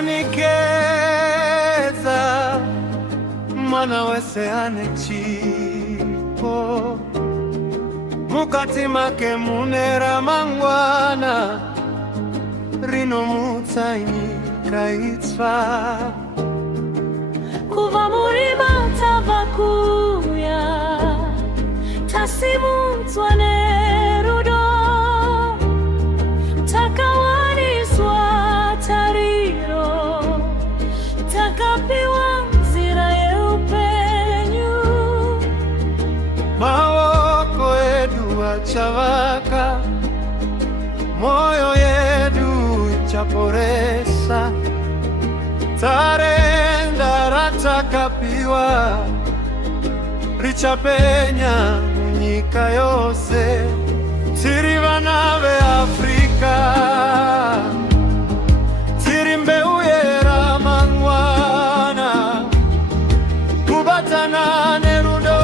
nikeza mwana wese ane chipo mukati make munera mangwana rino mutsaini kaitsva kuva murima tavakuya tasimudzwa nerudo takawaniswa tariro takapiwa nzira yeupenyu maoko edu achavaka moyo yedu ichaporesa tarenda ratakapiwa richapenya munyika yose tiri vana veAfrika tiri mbeu yeramangwana kubatana nerudo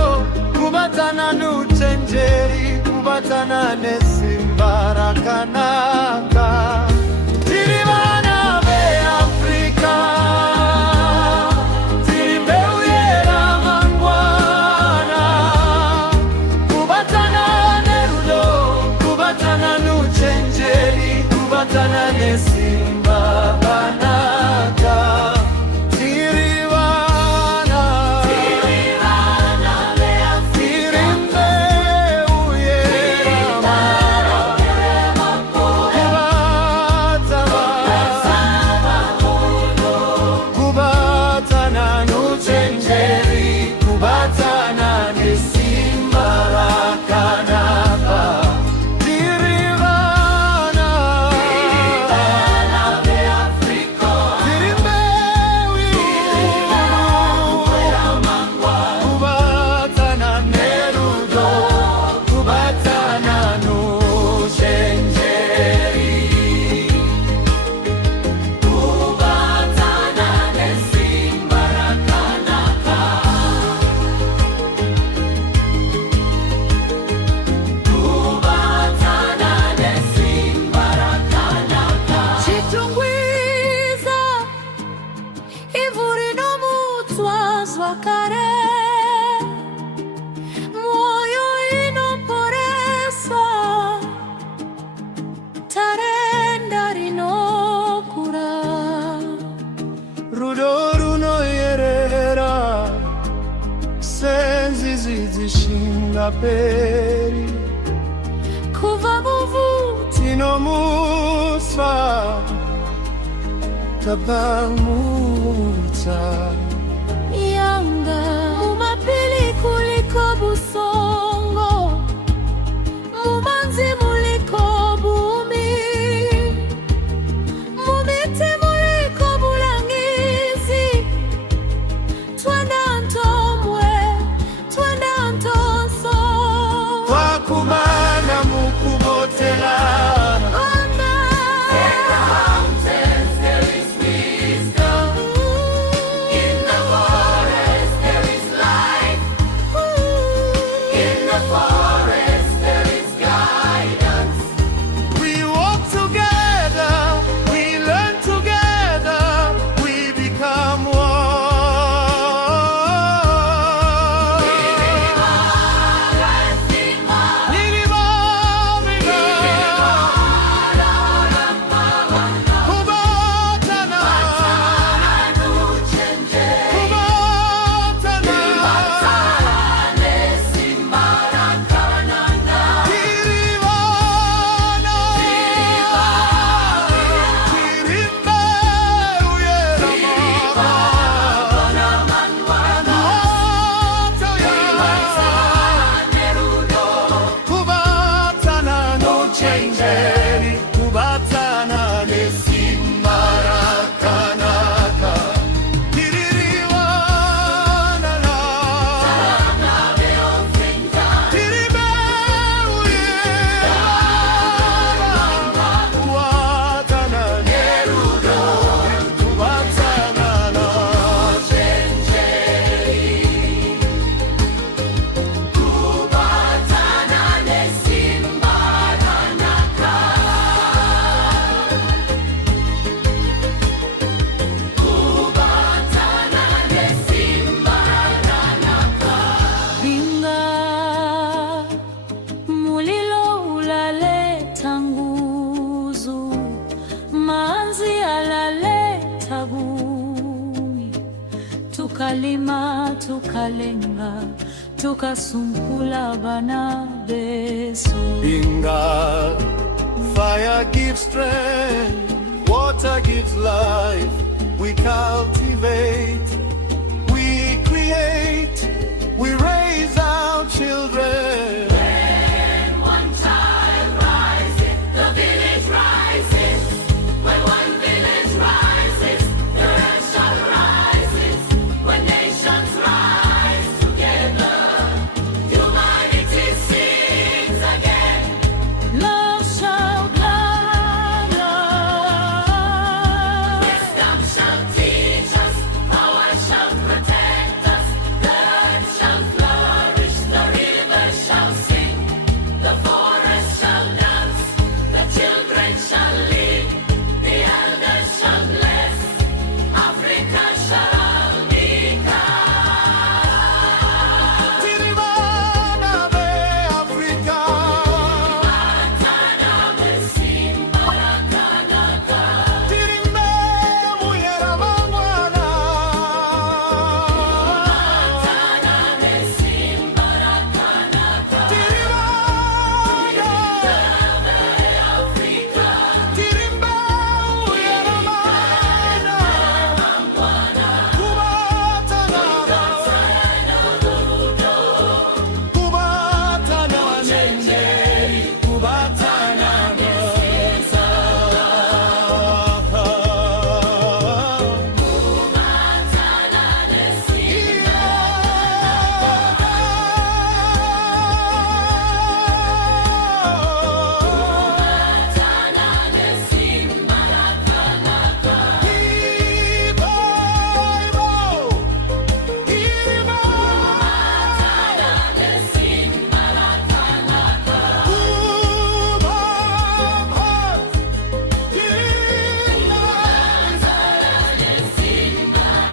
kubatana nuchenjeri kubatana nesimba rakanaka tiri vana veAfrika tiri mbeu yeramangwana kubatana nerudo kubatana nuchenjeri kubatana nesimba banaka tiri vana tiri mbeu kubatana nuchenjeri kubatana nesimba rakanaka tiri vana veAfrika tiri mbeu kubatana nerudo kubatana nuchenjeri kubatana nesimba rakanaka kubatana nesimba rakanaka chitungwiza ivuri nomutswazwa kare mwoyo inoporesa tarenda rinokura rudo runoyerera senzi zidzishinga peri kuva muvuti tinomusva tabamutsa yanga mumapili kuliko busongo mumanzi muliko bumi mumiti muliko bulangizi twenda ntomwe twenda ntonso twakumana mukubotelana Ona mountains there is wisdom tukalima tukalenga tukasumpula bana besu. In God, fire gives strength, water gives life. We cultivate